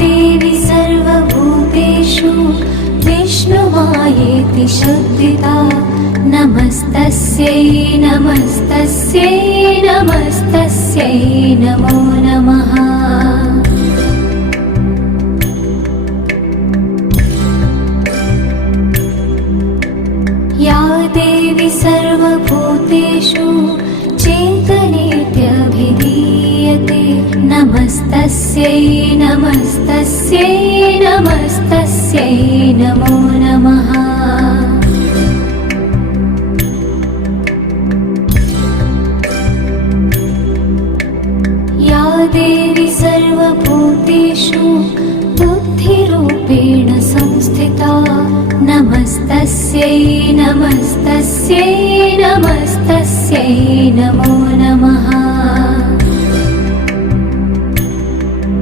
देवी सर्वभूतेषु विष्णुमायेति शुद्धिता नमस्तस्यै नमस्तस्यै नमस्तस्यै नमो नमः। या देवी सर्वभूतेषु चेतनेत्यभिधीयते नमस्तस्यै नमस्तस्यै नमस्तस्यै नमो नमः। या देवी सर्वभूतेषु बुद्धिरूपेण संस्थिता नमस्तस्यै नमस्तस्यै नमस्तस्यै नमो नमः।